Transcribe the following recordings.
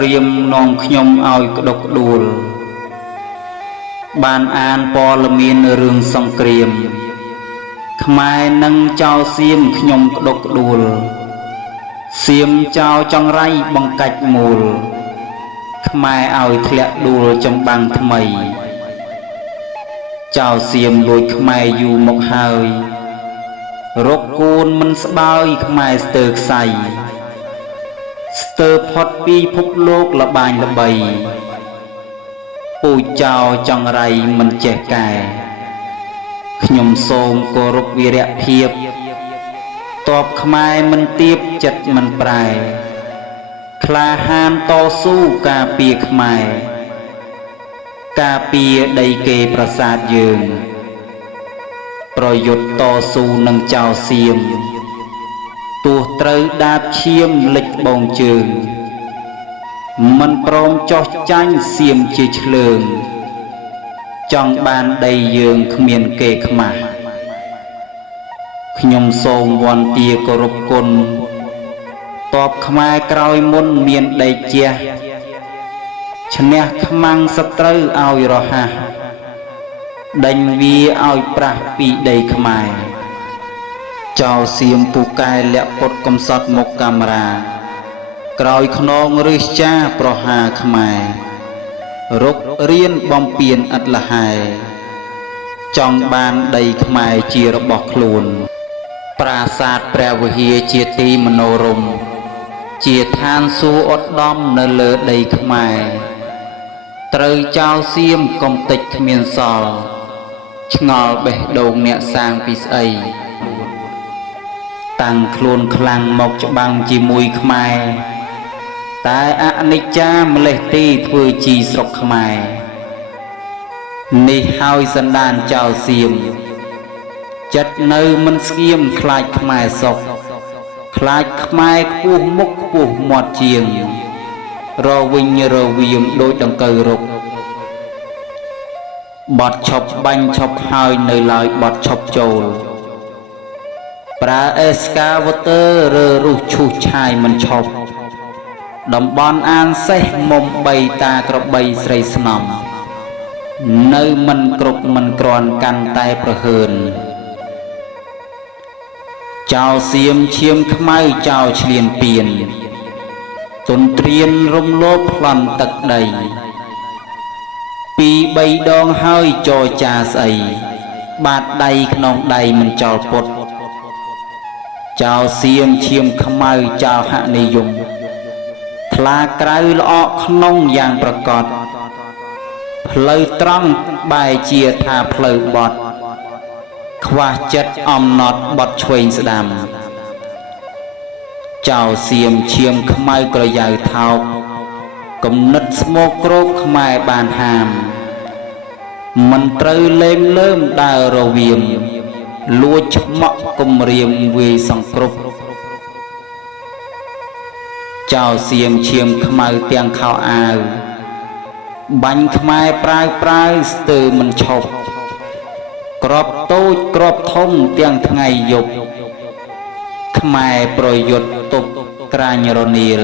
គ្រាមនាំខ្ញុំឲ្យក្តុកក្តួលបានអានព័ត៌មានរឿងសង្គ្រាមខ្មែរនឹងចោលសៀមខ្ញុំក្តុកក្តួលសៀមចោលចង្រៃបង្កាច់មូលខ្មែរឲ្យធ្លាក់ដួលចម្បាំងថ្មីចោលសៀមលួចខ្មែរយូរមកហើយរកគូនមិនស្បើយខ្មែរស្ទើរខ្សៃស្ទើរផុតពីភពលោកលបាញល្បីពូជចោលចង្រៃមិនចេះកែខ្ញុំសូមគោរពវីរភាពតបខ្មែរមិនទៀបចិត្តមិនប្រែក្លាហានតស៊ូការពារខ្មែរការពារដីគេប្រាសាទយើងប្រយុទ្ធតស៊ូនឹងចោលសៀមទោះត្រូវដាបឈាមលិចបងជើងមិនព្រមចោះចាញ់សៀមជាឆ្លើងចង់បានដីយើងគ្មានគេខ្មាស់ខ្ញុំសូមវន្ទាគោរពគុណតបខ្មែរក្រោយមុនមានដីជះឈ្នះខ្មាំងសត្រូវឲ្យរហ័សដេញវាឲ្យប្រះពីដីខ្មែរចោលសៀមពូកែលាក់ពុតកំសត់មុខកាមេរ៉ាក្រោយខ្នងឫសចាប្រហាខ្មែររុករៀនបំពេញឥតលហែចង់បានដីខ្មែរជារបស់ខ្លួនប្រាសាទព្រះវិហារជាទីមនោរម្យជាឋានសួគ៌ឧត្តមនៅលើដីខ្មែរត្រូវចោលសៀមកំតិចគ្មានសល់ឆ្ងល់បេះដូងអ្នកសាងពីស្អីតាំងខ្លួនខ្លាំងមកច្បាំងជាមួយខ្មែរតែអនិច្ចាម្លេះទីធ្វើជីស្រុកខ្មែរនេះហើយសន្តានចោលសៀមចិត្តនៅមិនស្ងៀមខ្លាចខ្មែរសុខខ្លាចខ្មែរខ្ពស់មុខខ្ពស់មាត់ជាងរវិញរវាមដូចដង្កូវរុកបត់ឈប់បាញ់ឈប់ហើយនៅឡើយបត់ឈប់ចូលប្រើអេស្កាវ៉ាទ័ររើរុះឈូសឆាយមិនឈប់តំបន់អានសេះមុំបីតាក្របីស្រីស្នំនៅមិនគ្រប់មិនក្រាន់កាន់តែប្រហើនចោលសៀមឈាមខ្មៅចោលឆ្លៀនពៀនទុនត្រៀនរំលោភប្លន់ទឹកដីពីរបីដងហើយចរចាស្អីបាតដៃក្នុងដៃមិនចោលពុតចោលសៀមឈាមខ្មៅចោលហនិយមថ្លាក្រៅល្អក់ក្នុងយ៉ាងប្រកបផ្លូវត្រង់បែរជាថាផ្លូវបត់ខ្វះចិត្តអំណត់បត់ឆ្វេងស្ដាំចោលសៀមឈាមខ្មៅក្រយៅថោកគំនិតស្មោកគ្រោកខ្មែរបានហាមមិនត្រូវលេងលើមដើររវាមលួចឆ្មក់គំរាមវាយសង្គ្រប់ចោលសៀមឈាមខ្មៅទាំងខោអាវបាញ់ខ្មែរប្រាវស្ទើរមិនឈប់ក្របតូចក្របធំទាំងថ្ងៃយប់ខ្មែរប្រយុទ្ធទប់ក្រាញ់រនីល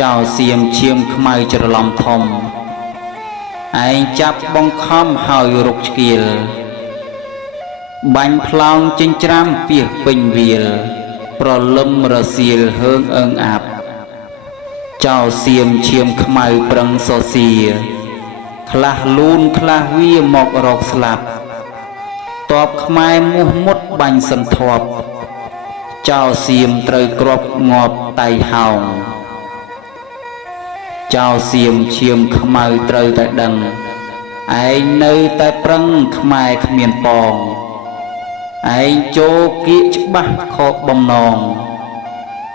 ចោលសៀមឈាមខ្មៅច្រឡំធំឯងចាប់បង្ខំហើយរុកឆ្កៀលបាញ់ផ្លោងចិញ្ច្រាំពីពេញវាលប្រលឹមរសៀលហើងអើងអាប់ចោលសៀមឈាមខ្មៅប្រឹងសសៀខ្លះលូនខ្លះវាមករកស្លាប់តបខ្មែរមុះមុតបាញ់សន្ធាប់ចោលសៀមត្រូវគ្រាប់ងាប់តៃហោងចោលសៀមឈាមខ្មៅត្រូវតែដឹងឯងនៅតែប្រឹងខ្មែរគ្មានពងឯងចូលគៀកច្បាស់ខកបំណង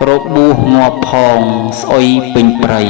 របួសងាប់ផងស្អុយពេញព្រៃ